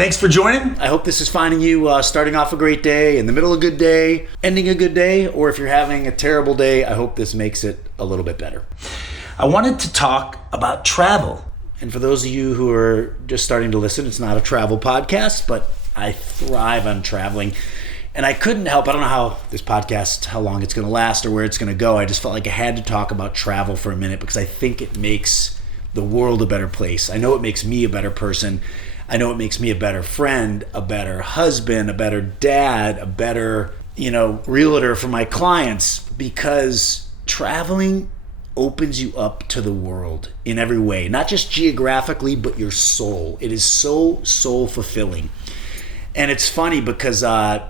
Thanks for joining. I hope this is finding you starting off a great day, in the middle of a good day, ending a good day, or if you're having a terrible day, I hope this makes it a little bit better. I wanted to talk about travel. And for those of you who are just starting to listen, it's not a travel podcast, but I thrive on traveling. And I couldn't help, I don't know how this podcast, how long it's going to last or where it's going to go. I just felt like I had to talk about travel for a minute because I think it makes the world a better place. I know it makes me a better person. I know it makes me a better friend, a better husband, a better dad, a better, realtor for my clients, because traveling opens you up to the world in every way, not just geographically, but your soul. It is so soul fulfilling. And it's funny because, I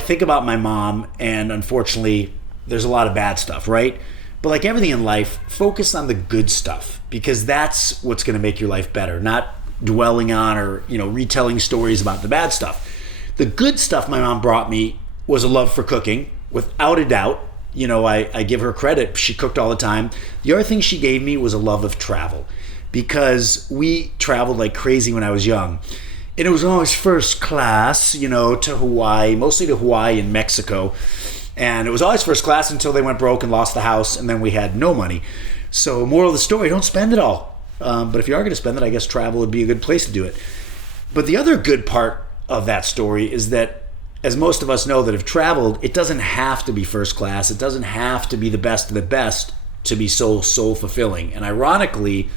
think about my mom, and unfortunately, there's a lot of bad stuff, right? But like everything in life, focus on the good stuff, because that's what's going to make your life better, not dwelling on or, retelling stories about the bad stuff. The good stuff my mom brought me was a love for cooking, without a doubt. I give her credit. She cooked all the time. The other thing she gave me was a love of travel, because we traveled like crazy when I was young. And it was always first class, to Hawaii, mostly to Hawaii and Mexico. And it was always first class until they went broke and lost the house, and then we had no money. So moral of the story, don't spend it all. But if you are going to spend it, I guess travel would be a good place to do it. But the other good part of that story is that, as most of us know that have traveled, it doesn't have to be first class. It doesn't have to be the best of the best to be so fulfilling. And ironically,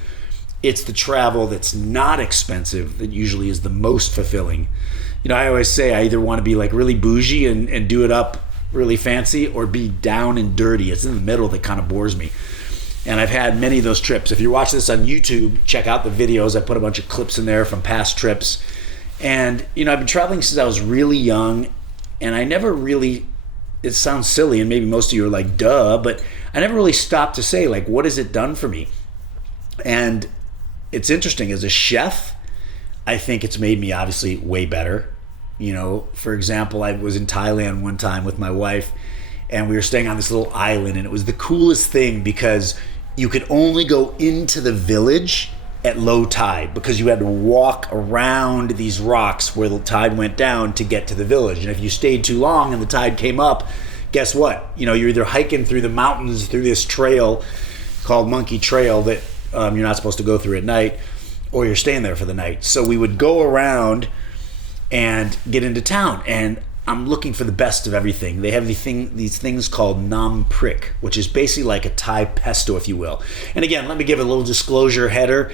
it's the travel that's not expensive that usually is the most fulfilling. I always say I either want to be like really bougie and do it up really fancy, or be down and dirty. It's in the middle that kind of bores me. And I've had many of those trips. If you're watching this on YouTube, check out the videos. I put a bunch of clips in there from past trips. And, I've been traveling since I was really young, and I never really, it sounds silly, and maybe most of you are like, duh, but I never really stopped to say, like, what has it done for me? And it's interesting, as a chef, I think it's made me obviously way better. For example, I was in Thailand one time with my wife, and we were staying on this little island, and it was the coolest thing because you could only go into the village at low tide, because you had to walk around these rocks where the tide went down to get to the village. And if you stayed too long and the tide came up, guess what? You're either hiking through the mountains through this trail called Monkey Trail that you're not supposed to go through at night, or you're staying there for the night. So we would go around and get into town, and I'm looking for the best of everything. They have these things called nam prik, which is basically like a Thai pesto, if you will. And again, let me give a little disclosure header.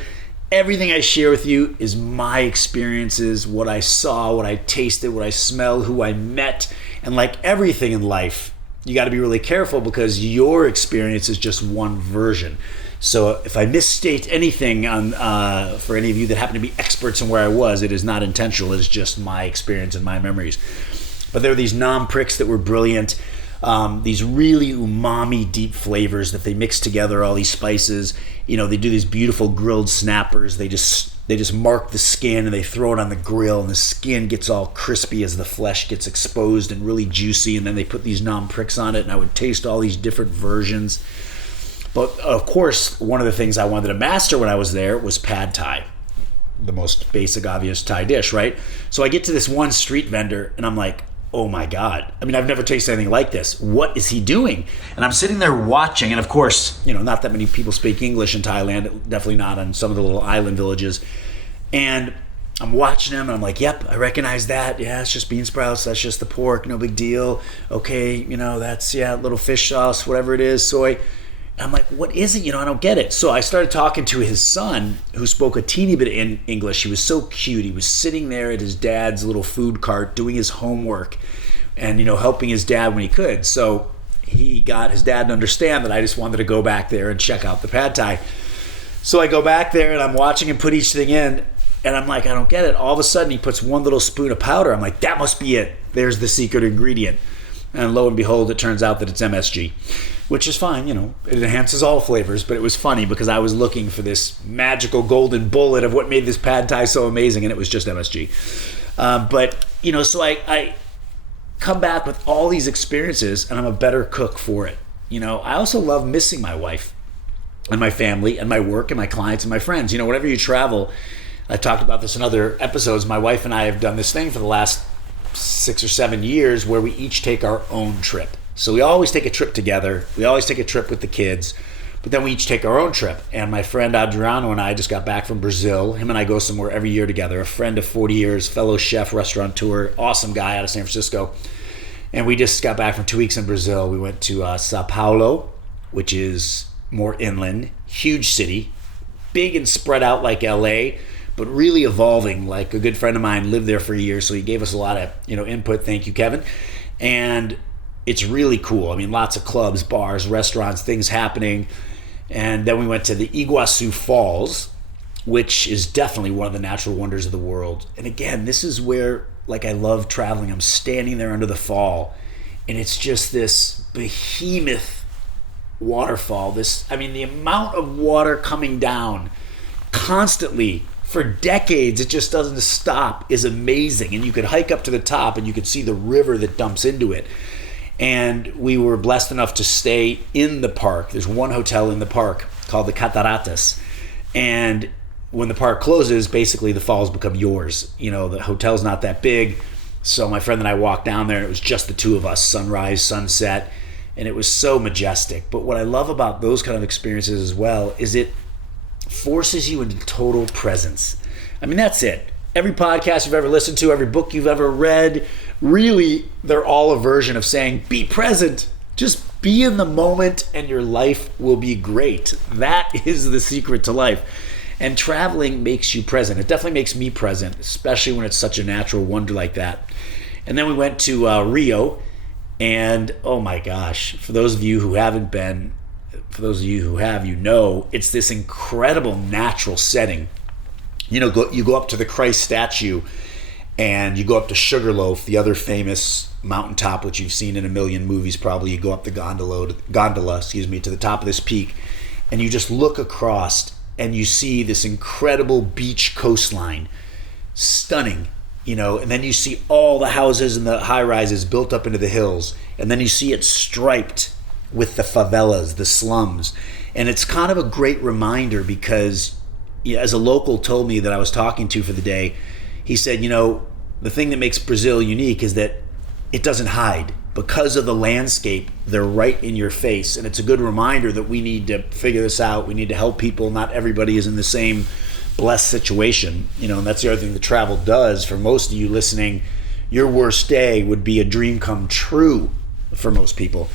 Everything I share with you is my experiences, what I saw, what I tasted, what I smelled, who I met. And like everything in life, you got to be really careful, because your experience is just one version. So if I misstate anything for any of you that happen to be experts in where I was, it is not intentional. It is just my experience and my memories. But there were these nam priks that were brilliant. These really umami deep flavors that they mix together, all these spices. They do these beautiful grilled snappers. They just mark the skin and they throw it on the grill, and the skin gets all crispy as the flesh gets exposed and really juicy. And then they put these nam priks on it, and I would taste all these different versions. But of course, one of the things I wanted to master when I was there was pad thai, the most basic, obvious Thai dish, right? So I get to this one street vendor, and I'm like, oh my God. I mean, I've never tasted anything like this. What is he doing? And I'm sitting there watching, and of course, not that many people speak English in Thailand, definitely not on some of the little island villages. And I'm watching him, and I'm like, yep, I recognize that. Yeah, it's just bean sprouts. That's just the pork. No big deal. Okay, that's, little fish sauce, whatever it is, soy. And I'm like, what is it? I don't get it. So I started talking to his son, who spoke a teeny bit in English. He was so cute. He was sitting there at his dad's little food cart doing his homework and, helping his dad when he could. So he got his dad to understand that I just wanted to go back there and check out the pad thai. So I go back there, and I'm watching him put each thing in, and I'm like, I don't get it. All of a sudden, he puts one little spoon of powder. I'm like, that must be it. There's the secret ingredient. And lo and behold, it turns out that it's MSG. Which is fine, it enhances all flavors, but it was funny because I was looking for this magical golden bullet of what made this pad thai so amazing, and it was just MSG. So I come back with all these experiences, and I'm a better cook for it. I also love missing my wife and my family and my work and my clients and my friends. Whenever you travel, I talked about this in other episodes. My wife and I have done this thing for the last 6 or 7 years where we each take our own trip. So we always take a trip together. We always take a trip with the kids, but then we each take our own trip. And my friend Adriano and I just got back from Brazil. Him and I go somewhere every year together. A friend of 40 years, fellow chef, restaurateur, awesome guy out of San Francisco. And we just got back from 2 weeks in Brazil. We went to Sao Paulo, which is more inland, huge city, big and spread out like LA, but really evolving. Like a good friend of mine lived there for a year, so he gave us a lot of input. Thank you, Kevin. And it's really cool. I mean, lots of clubs, bars, restaurants, things happening. And then we went to the Iguazu Falls, which is definitely one of the natural wonders of the world. And again, this is where, like, I love traveling. I'm standing there under the fall, and it's just this behemoth waterfall. The amount of water coming down constantly for decades, it just doesn't stop, is amazing. And you could hike up to the top and you could see the river that dumps into it. And we were blessed enough to stay in the park. There's one hotel in the park called the Cataratas. And when the park closes, basically the falls become yours. The hotel's not that big. So my friend and I walked down there, and it was just the two of us, sunrise, sunset, and it was so majestic. But what I love about those kind of experiences as well is it forces you into total presence. I mean, that's it. Every podcast you've ever listened to, every book you've ever read, really, they're all a version of saying, be present. Just be in the moment and your life will be great. That is the secret to life. And traveling makes you present. It definitely makes me present, especially when it's such a natural wonder like that. And then we went to Rio, and oh my gosh, for those of you who haven't been, for those of you who have, it's this incredible natural setting. You go up to the Christ statue, and you go up to Sugarloaf, the other famous mountaintop, which you've seen in a million movies probably. You go up the gondola, to the top of this peak, and you just look across, and you see this incredible beach coastline, stunning, and then you see all the houses and the high-rises built up into the hills, and then you see it striped with the favelas, the slums, and it's kind of a great reminder because, as a local told me that I was talking to for the day, he said, the thing that makes Brazil unique is that it doesn't hide. Because of the landscape, they're right in your face. And it's a good reminder that we need to figure this out. We need to help people. Not everybody is in the same blessed situation. And that's the other thing that travel does. For most of you listening, your worst day would be a dream come true for most people.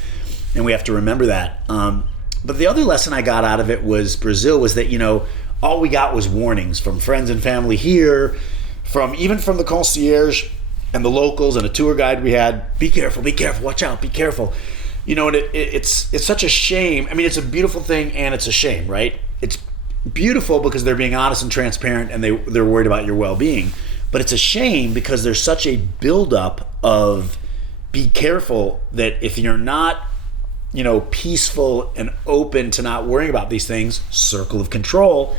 And we have to remember that. But the other lesson I got out of it was Brazil was that, all we got was warnings from friends and family here, even from the concierge and the locals and a tour guide we had. Be careful, watch out, be careful. And it's such a shame. I mean, it's a beautiful thing and it's a shame, right? It's beautiful because they're being honest and transparent and they're worried about your well-being. But it's a shame because there's such a buildup of be careful that if you're not, peaceful and open to not worrying about these things, circle of control,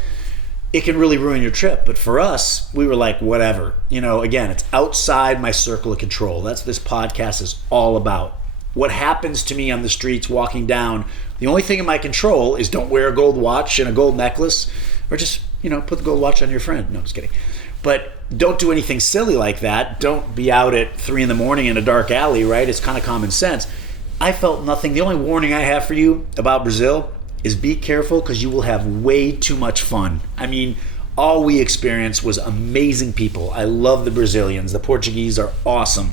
it can really ruin your trip. But for us, we were like, whatever. Again, it's outside my circle of control. That's what this podcast is all about. What happens to me on the streets walking down, the only thing in my control is don't wear a gold watch and a gold necklace, or just, put the gold watch on your friend. No, just kidding. But don't do anything silly like that. Don't be out at 3 a.m. in a dark alley, right? It's kind of common sense. I felt nothing. The only warning I have for you about Brazil is be careful because you will have way too much fun. I mean, all we experienced was amazing people. I love the Brazilians. The Portuguese are awesome.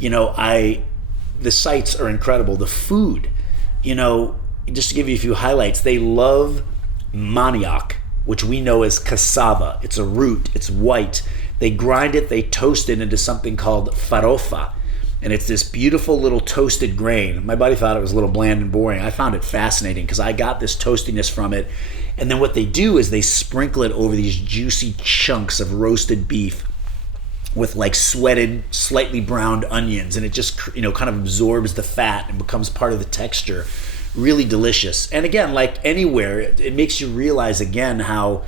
The sights are incredible. The food, just to give you a few highlights, they love manioc, which we know as cassava. It's a root. It's white. They grind it. They toast it into something called farofa. And it's this beautiful little toasted grain. My buddy thought it was a little bland and boring. I found it fascinating because I got this toastiness from it. And then what they do is they sprinkle it over these juicy chunks of roasted beef with like sweated, slightly browned onions. And it just, kind of absorbs the fat and becomes part of the texture. Really delicious. And again, like anywhere, it makes you realize again how,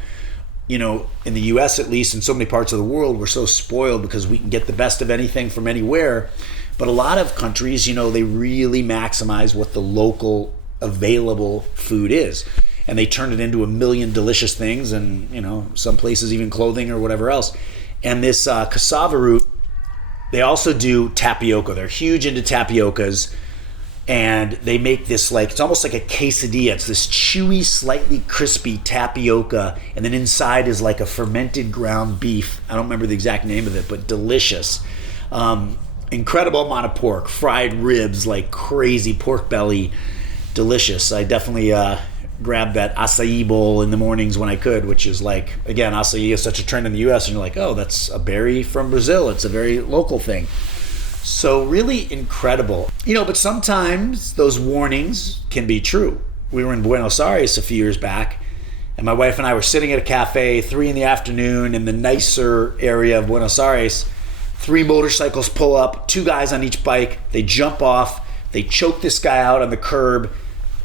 in the US at least, in so many parts of the world, we're so spoiled because we can get the best of anything from anywhere. But a lot of countries, they really maximize what the local available food is. and they turn it into a million delicious things, and some places even clothing or whatever else. And this cassava root, they also do tapioca. They're huge into tapiocas, and they make this it's almost like a quesadilla. It's this chewy, slightly crispy tapioca, and then inside is like a fermented ground beef. I don't remember the exact name of it, but delicious. Incredible amount of pork, fried ribs, like crazy pork belly, delicious. I definitely grabbed that acai bowl in the mornings when I could, which is again, acai is such a trend in the US, and you're like, oh, that's a berry from Brazil. It's a very local thing. So really incredible. But sometimes those warnings can be true. We were in Buenos Aires a few years back, and my wife and I were sitting at a cafe, 3 p.m. in the nicer area of Buenos Aires. 3 motorcycles pull up, 2 guys on each bike. They jump off. They choke this guy out on the curb,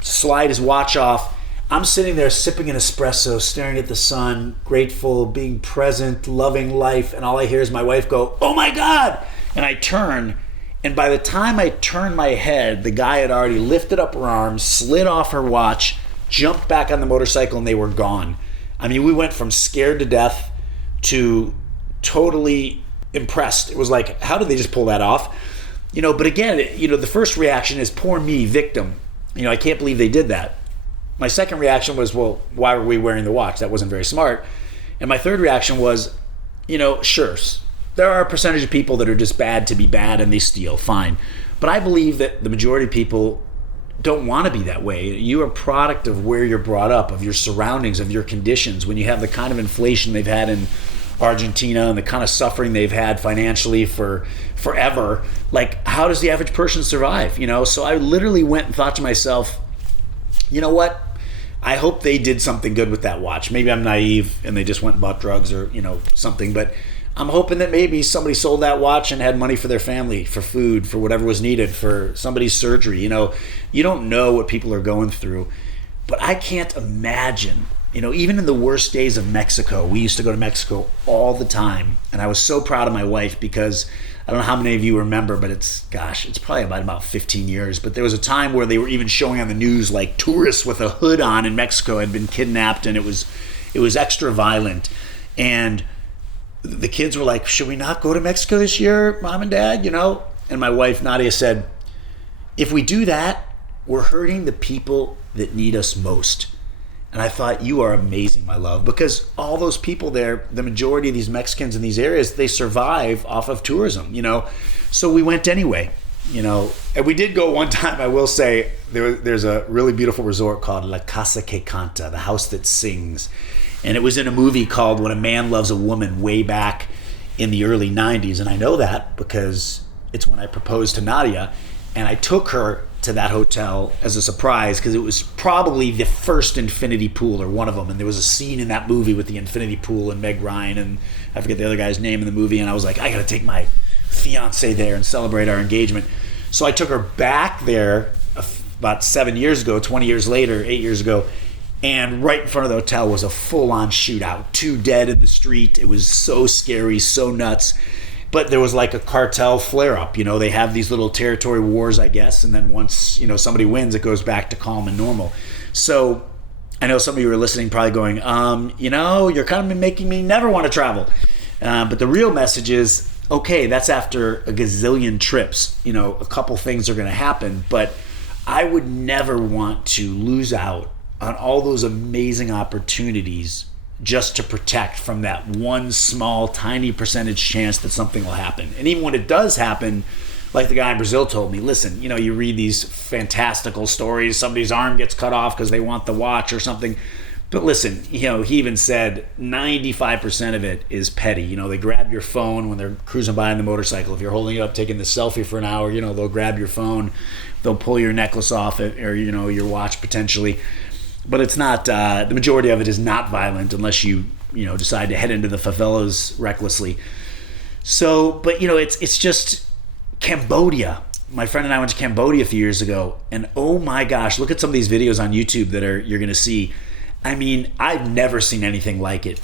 slide his watch off. I'm sitting there sipping an espresso, staring at the sun, grateful, being present, loving life, and all I hear is my wife go, "Oh my God!" And I turn, and by the time I turned my head, the guy had already lifted up her arms, slid off her watch, jumped back on the motorcycle, and they were gone. I mean, we went from scared to death to totally impressed. It was like, how did they just pull that off? But again, the first reaction is poor me, victim. I can't believe they did that. My second reaction was, well, why were we wearing the watch? That wasn't very smart. And my third reaction was, sure, there are a percentage of people that are just bad to be bad and they steal, fine. But I believe that the majority of people don't want to be that way. You are a product of where you're brought up, of your surroundings, of your conditions. When you have the kind of inflation they've had in Argentina and the kind of suffering they've had financially for forever, how does the average person survive? So I literally went and thought to myself, you know what? I hope they did something good with that watch. Maybe I'm naive and they just went and bought drugs or something, but I'm hoping that maybe somebody sold that watch and had money for their family, for food, for whatever was needed, for somebody's surgery. You don't know what people are going through, but I can't imagine. Even in the worst days of Mexico, we used to go to Mexico all the time. And I was so proud of my wife because I don't know how many of you remember, but it's probably about 15 years. But there was a time where they were even showing on the news tourists with a hood on in Mexico had been kidnapped, and it was extra violent. And the kids were like, should we not go to Mexico this year, Mom and Dad? And my wife, Nadia, said, if we do that, we're hurting the people that need us most. And I thought, you are amazing, my love, because all those people there, the majority of these Mexicans in these areas, they survive off of tourism, So we went anyway, And we did go one time, I will say, there's a really beautiful resort called La Casa que Canta, the house that sings. And it was in a movie called When a Man Loves a Woman way back in the early 90s. And I know that because it's when I proposed to Nadia, and I took her to that hotel as a surprise because it was probably the first infinity pool or one of them, and there was a scene in that movie with the infinity pool and Meg Ryan and I forget the other guy's name in the movie, and I was like, I gotta take my fiance there and celebrate our engagement. So I took her back there about 7 years ago, 20 years later, 8 years ago, and right in front of the hotel was a full-on shootout, 2 dead in the street. It was so scary, so nuts. But there was a cartel flare-up. They have these little territory wars, I guess, and then once, somebody wins, it goes back to calm and normal. So I know some of you are listening probably going, you're kind of making me never want to travel. But the real message is, okay, that's after a gazillion trips. A couple things are going to happen, but I would never want to lose out on all those amazing opportunities just to protect from that one small, tiny percentage chance that something will happen. And even when it does happen, like the guy in Brazil told me, listen, you read these fantastical stories, somebody's arm gets cut off because they want the watch or something. But listen, he even said 95% of it is petty. They grab your phone when they're cruising by on the motorcycle. If you're holding it up, taking the selfie for an hour, they'll grab your phone, they'll pull your necklace off it, or, your watch potentially. But it's not, the majority of it is not violent unless you decide to head into the favelas recklessly. So, but it's just Cambodia. My friend and I went to Cambodia a few years ago, and oh my gosh, look at some of these videos on YouTube that you're going to see. I mean, I've never seen anything like it.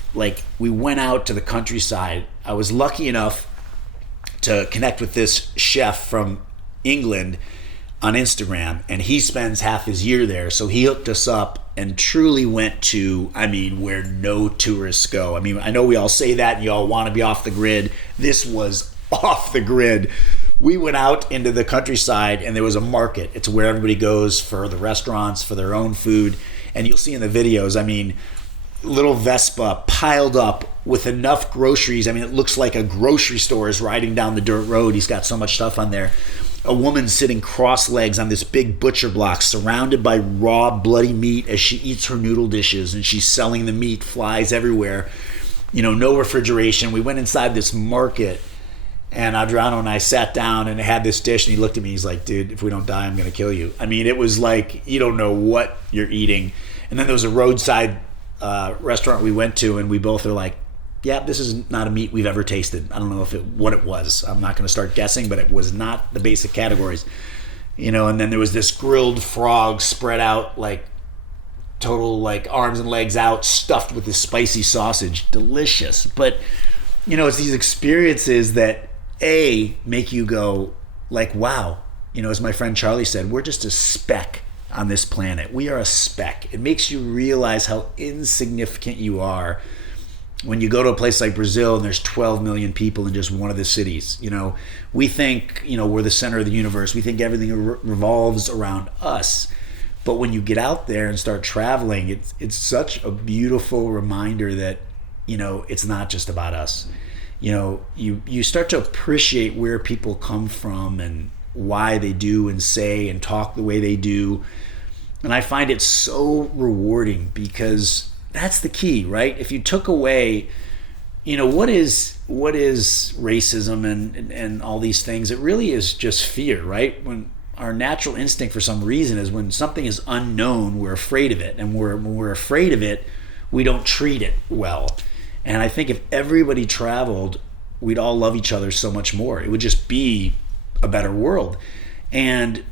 We went out to the countryside. I was lucky enough to connect with this chef from England. on Instagram, and he spends half his year there. So he hooked us up and truly went to, where no tourists go. I know we all say that and you all want to be off the grid. This was off the grid. We went out into the countryside and there was a market. It's where everybody goes for the restaurants, for their own food. And you'll see in the videos, little Vespa piled up with enough groceries. It looks like a grocery store is riding down the dirt road. He's got so much stuff on there. A woman sitting cross legs on this big butcher block, surrounded by raw, bloody meat as she eats her noodle dishes, and she's selling the meat, flies everywhere. No refrigeration. We went inside this market, and Adriano and I sat down and had this dish, and he looked at me. He's like, dude, if we don't die, I'm going to kill you. It was like, you don't know what you're eating. And then there was a roadside restaurant we went to, and we both are like, yeah, this is not a meat we've ever tasted. I don't know what it was. I'm not going to start guessing, but it was not the basic categories. And then there was this grilled frog spread out, like total like arms and legs out, stuffed with this spicy sausage. Delicious. But, it's these experiences that make you go like, wow. As my friend Charlie said, we're just a speck on this planet. We are a speck. It makes you realize how insignificant you are when you go to a place like Brazil and there's 12 million people in just one of the cities. We think, we're the center of the universe. We think everything revolves around us. But when you get out there and start traveling, it's such a beautiful reminder that, it's not just about us. You start to appreciate where people come from and why they do and say and talk the way they do. And I find it so rewarding because that's the key, right? If you took away, what is racism and all these things, it really is just fear, right? When our natural instinct for some reason is when something is unknown, we're afraid of it. And when we're afraid of it, we don't treat it well. And I think if everybody traveled, we'd all love each other so much more. It would just be a better world. And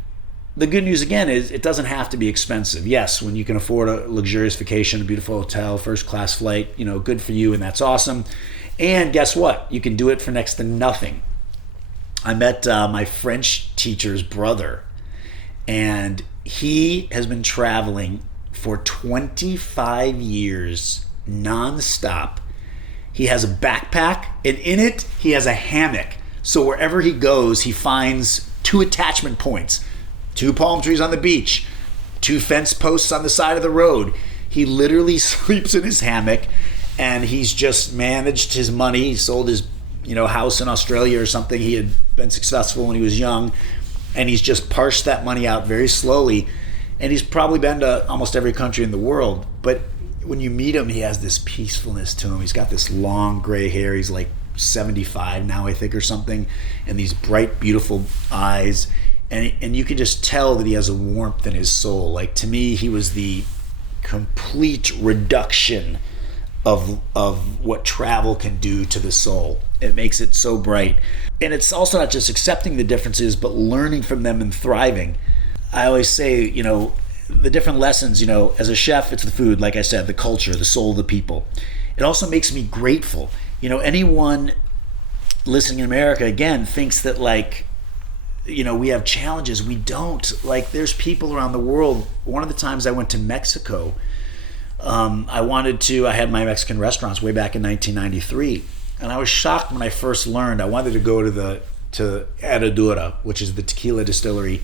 the good news again is it doesn't have to be expensive. Yes, when you can afford a luxurious vacation, a beautiful hotel, first class flight, good for you, and that's awesome. And guess what? You can do it for next to nothing. I met my French teacher's brother, and he has been traveling for 25 years nonstop. He has a backpack, and in it he has a hammock. So wherever he goes, he finds 2 attachment points. 2 palm trees on the beach, 2 fence posts on the side of the road. He literally sleeps in his hammock, and he's just managed his money. He sold his, house in Australia or something. He had been successful when he was young, and he's just parsed that money out very slowly. And he's probably been to almost every country in the world. But when you meet him, he has this peacefulness to him. He's got this long gray hair. He's like 75 now, I think, or something, and these bright, beautiful eyes. And you can just tell that he has a warmth in his soul. Like, to me, he was the complete reduction of what travel can do to the soul. It makes it so bright. And it's also not just accepting the differences, but learning from them and thriving. I always say, the different lessons, as a chef, it's the food, like I said, the culture, the soul of the people. It also makes me grateful. Anyone listening in America, again, thinks that, like, we have challenges. We don't. Like, there's people around the world. One of the times I went to Mexico, I had my Mexican restaurants way back in 1993, and I was shocked when I first learned. I wanted to go to Herradura, which is the tequila distillery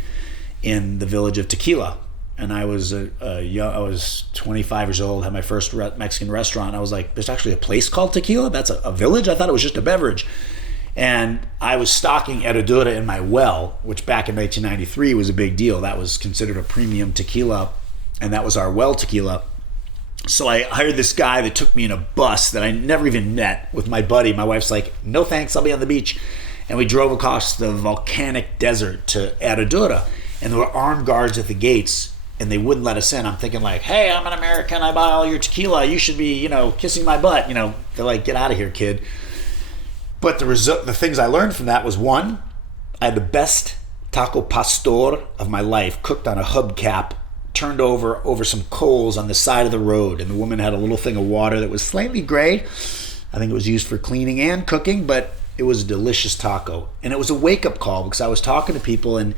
in the village of Tequila, and I was I was 25 years old, had my first Mexican restaurant. I was like, there's actually a place called Tequila? That's a village? I thought it was just a beverage. And I was stocking Herradura in my well, which back in 1993 was a big deal. That was considered a premium tequila, and that was our well tequila. So I hired this guy that took me in a bus that I never even met with my buddy. My wife's like, no thanks, I'll be on the beach. And we drove across the volcanic desert to Herradura, and there were armed guards at the gates, and they wouldn't let us in. I'm thinking like, hey, I'm an American, I buy all your tequila, you should be, kissing my butt. They're like, get out of here, kid. But the things I learned from that was, one, I had the best taco pastor of my life, cooked on a hubcap, turned over some coals on the side of the road, and the woman had a little thing of water that was slightly gray. I think it was used for cleaning and cooking, but it was a delicious taco. And it was a wake-up call, because I was talking to people, and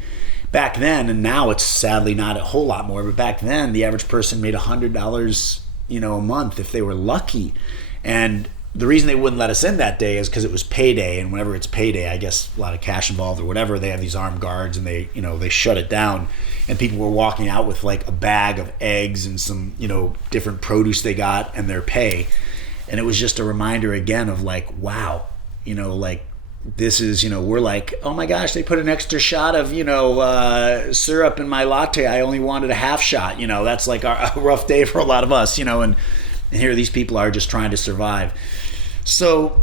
back then, and now it's sadly not a whole lot more, but back then the average person made $100, a month if they were lucky. And the reason they wouldn't let us in that day is because it was payday, and whenever it's payday, I guess a lot of cash involved or whatever, they have these armed guards, and they shut it down. And people were walking out with like a bag of eggs and some, different produce they got and their pay. And it was just a reminder again of like, wow, this is, we're like, oh my gosh, they put an extra shot of, syrup in my latte. I only wanted a half shot. That's like a rough day for a lot of us, and here these people are just trying to survive. So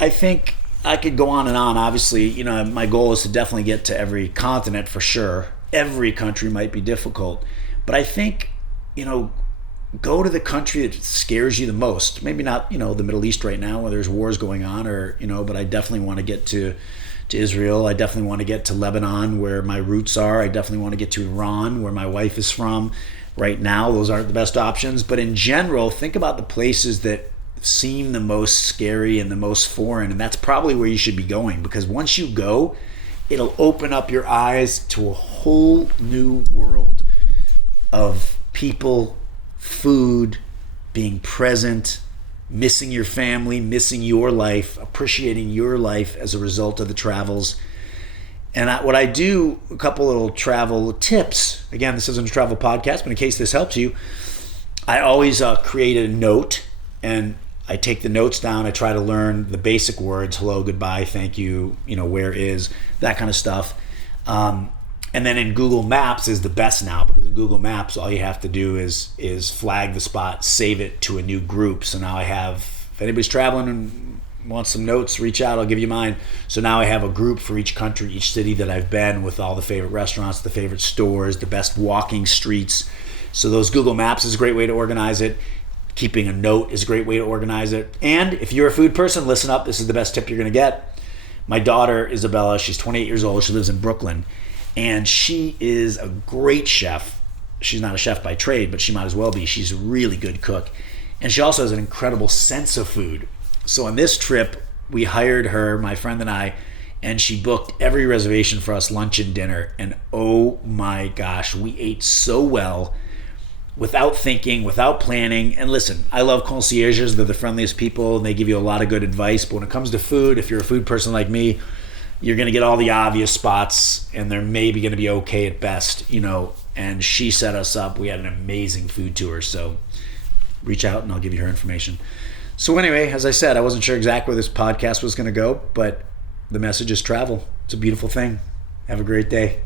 I think I could go on and on. Obviously, my goal is to definitely get to every continent for sure. Every country might be difficult, but I think, go to the country that scares you the most. Maybe not, the Middle East right now where there's wars going on, or, but I definitely want to get to Israel. I definitely want to get to Lebanon where my roots are. I definitely want to get to Iran where my wife is from. Right now, those aren't the best options, but in general, think about the places that seem the most scary and the most foreign, and that's probably where you should be going, because once you go, it'll open up your eyes to a whole new world of people, food, being present, missing your family, missing your life, appreciating your life as a result of the travels. And what I do, a couple little travel tips. Again, this isn't a travel podcast, but in case this helps you, I always create a note, and I take the notes down. I try to learn the basic words: hello, goodbye, thank you, where is, that kind of stuff. And then in Google Maps is the best now, because in Google Maps, all you have to do is flag the spot, save it to a new group. So now I have, if anybody's traveling and wants some notes, reach out, I'll give you mine. So now I have a group for each country, each city that I've been, with all the favorite restaurants, the favorite stores, the best walking streets. So those Google Maps is a great way to organize it. Keeping a note is a great way to organize it. And if you're a food person, listen up. This is the best tip you're going to get. My daughter, Isabella, she's 28 years old. She lives in Brooklyn. And she is a great chef. She's not a chef by trade, but she might as well be. She's a really good cook. And she also has an incredible sense of food. So on this trip, we hired her, my friend and I, and she booked every reservation for us, lunch and dinner. And oh my gosh, we ate so well, without thinking, without planning. And listen, I love concierges. They're the friendliest people, and they give you a lot of good advice. But when it comes to food, if you're a food person like me, you're going to get all the obvious spots, and they're maybe going to be okay at best, and she set us up. We had an amazing food tour. So reach out and I'll give you her information. So anyway, as I said, I wasn't sure exactly where this podcast was going to go, but the message is travel. It's a beautiful thing. Have a great day.